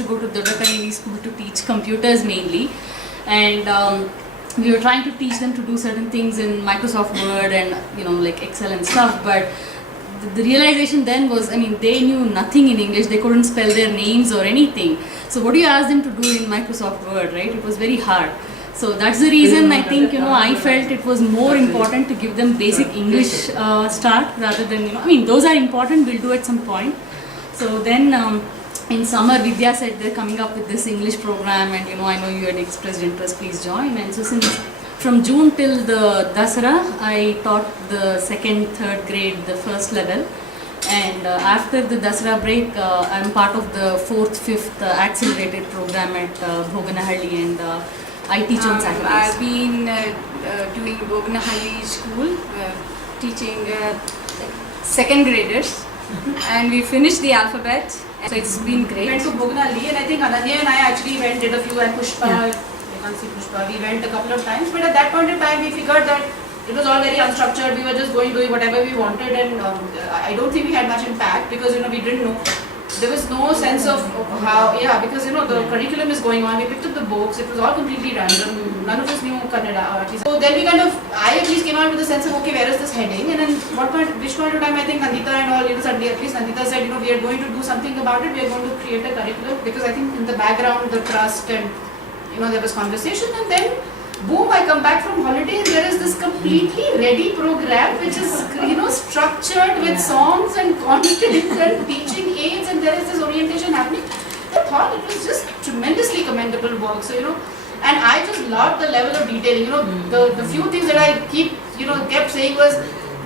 to go to Doddakayani school to teach computers mainly, and we were trying to teach them to do certain things in Microsoft Word and like Excel and stuff, but the realization then was, I mean, they knew nothing in English, they couldn't spell their names or anything. So what do you ask them to do in Microsoft Word, right? It was very hard. So that's the reason I think, I felt it was more important to give them basic English start rather than, I mean, those are important, we'll do at some point. So then in summer, Vidya said they're coming up with this English program, and I know you had expressed interest, please join. And so since from June till the Dasara, I taught the 2nd, 3rd grade, the first level. And after the Dasara break, I'm part of the 4th, 5th accelerated program at Bhoganahalli, and I teach on Saturdays. I've been doing Bhoganahalli school, teaching 2nd graders, and we finished the alphabet. So it's been great. We went to Bhoganahalli, and I think Ananya and I actually did a few, and Pushpa, you can't see Pushpa, we went a couple of times, but at that point in time we figured that it was all very unstructured, we were just doing whatever we wanted, and I don't think we had much impact because we didn't know. There was no sense of how, because the curriculum is going on, we picked up the books, it was all completely random, none of us knew Kannada at least. So then I at least came out with a sense of, okay, where is this heading? And then which point of time I think Nandita and all, suddenly at least Nandita said, we are going to do something about it, we are going to create a curriculum, because I think in the background, the trust and, there was conversation, and then boom, I come back from holiday and there is this completely ready program which is structured with songs and content and teaching aids, and there is this orientation happening. I thought it was just tremendously commendable work. So and I just loved the level of detailing. The few things that I kept saying was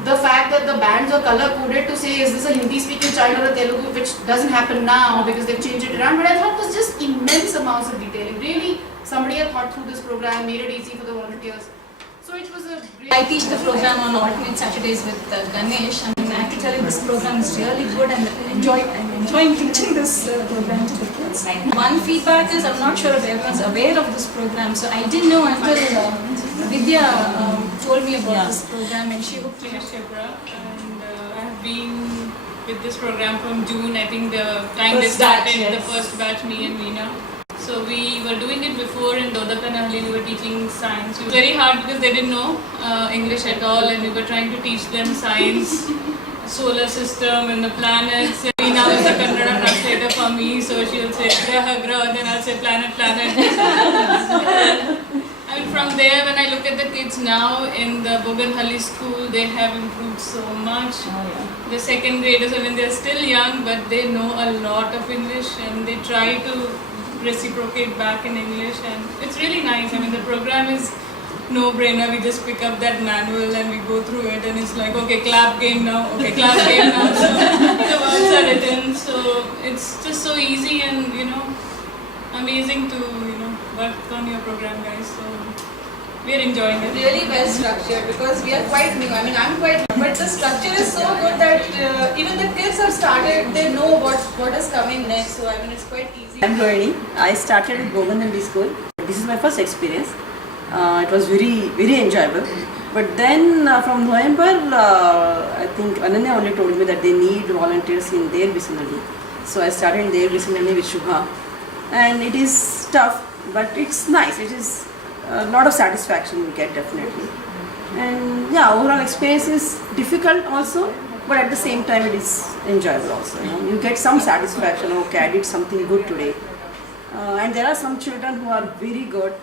the fact that the bands are color coded to say is this a Hindi speaking child or a Telugu, which doesn't happen now because they've changed it around, but I thought it was just immense amounts of detailing. Really, somebody had thought through this program, made it easy for the volunteers. So it was a great... I teach the program on alternate Saturdays with Ganesh, and I have to tell you this program is really good, and I'm enjoying teaching this program to the kids. One feedback is I'm not sure if everyone's aware of this program, so I didn't know until Vidya told me about this program, and she hooked me up. And I have been with this program from June. I think the time they started, the first batch, me and Veena. So we were doing it before in Doddakayani. We were teaching science. It was very hard because they didn't know English at all, and we were trying to teach them science, solar system and the planets. Veena was the Kannada translator for me, so she'll say Graha, Graha, then I'll say planet, planet. And from there, when I look at the kids now in the Bhoganahalli school, they have improved so much. The 2nd graders, I mean, they're still young, but they know a lot of English, and they try to reciprocate back in English, and it's really nice. I mean, the program is no-brainer. We just pick up that manual and we go through it, and it's like, okay, clap game now, okay, clap game now. So the words are written, so it's just so easy and amazing to work on your program, guys. So we are enjoying it. Really well structured, because we are quite new. I mean, I'm quite new, but the structure is so good that even the kids have started, they know what is coming next. So I mean, it's quite easy. I'm Rohini. I started at Bhoganahalli school. This is my first experience. It was very, very enjoyable. But then from November, I think Ananya only told me that they need volunteers in their vicinity. So I started in their vicinity with Shubha. And it is tough, but it's nice. It is a lot of satisfaction you get, definitely. And overall experience is difficult also, but at the same time it is enjoyable also. You get some satisfaction, okay, I did something good today. And there are some children who are very good,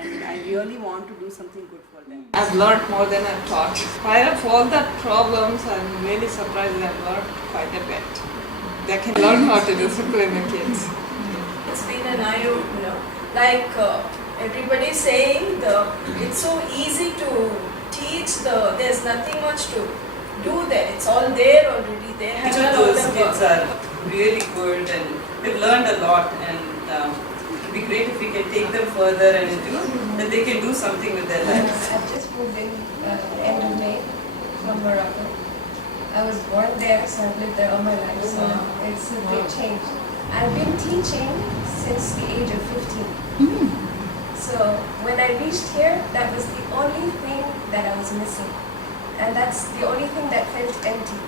and I really want to do something good for them. I've learned more than I thought. Despite of all the problems, I'm really surprised that I've learned quite a bit. They can learn how to discipline the kids. It's been an eye-opener. Like everybody is saying, it's so easy to teach. There's nothing much to do there. It's all there already. They have Each of those kids are really good, and we've learned a lot. And it would be great if we can take them further, and that they can do something with their lives. I've just moved in end of May from Morocco. I was born there, so I've lived there all my life. So it's a big change. I've been teaching since the age of 15. So when I reached here, that was the only thing that I was missing. And that's the only thing that felt empty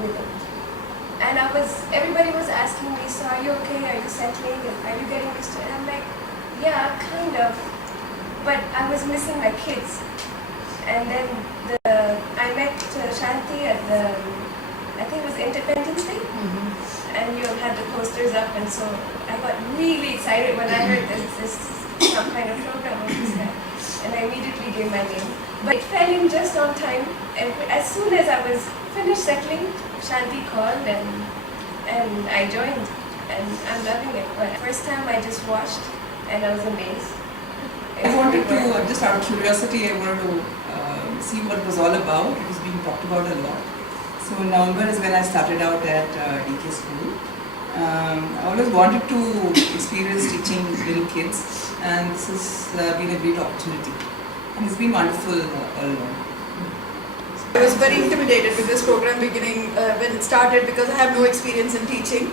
with it. And everybody was asking me, so are you okay? Are you settling? Are you getting used to it? And I'm like, yeah, kind of. But I was missing my kids. And then I met Shanti at I think it was Independence Day. And you had the posters up, and so I got really excited when I heard this some kind of program of this kind. And I immediately gave my name. But it fell in just on time. And as soon as I was finished settling, Shanti called and I joined. And I'm loving it. But first time I just watched and I was amazed. I wanted to, just out of curiosity, I wanted to see what it was all about. It was being talked about a lot. So November is when I started out at DK school. I always wanted to experience teaching little kids, and this has been a great opportunity. And it's been wonderful all along. I was very intimidated with this program beginning when it started because I have no experience in teaching.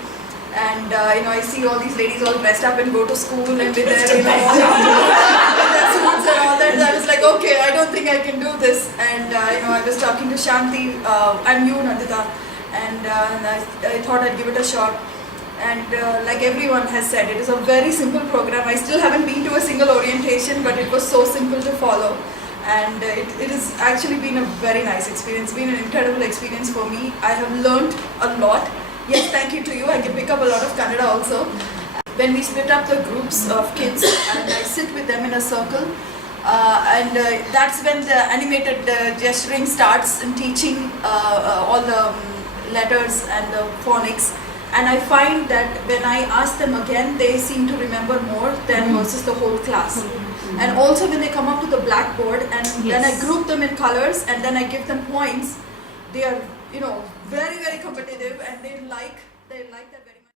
And I see all these ladies all dressed up and go to school and with their, with their suits and all that. And I was like, okay, I don't think I can do this. And I was talking to Shanti, I'm you, Nandita, and I thought I'd give it a shot. And like everyone has said, it is a very simple program. I still haven't been to a single orientation, but it was so simple to follow. And it has actually been a very nice experience. It's been an incredible experience for me. I have learned a lot. Yes, thank you to you. I can pick up a lot of Kannada also. When we split up the groups of kids and I sit with them in a circle, and that's when the animated gesturing starts in teaching all the letters and the phonics. And I find that when I ask them again, they seem to remember more than versus the whole class. And also when they come up to the blackboard and then I group them in colors and then I give them points, they are, very, very competitive and they like that very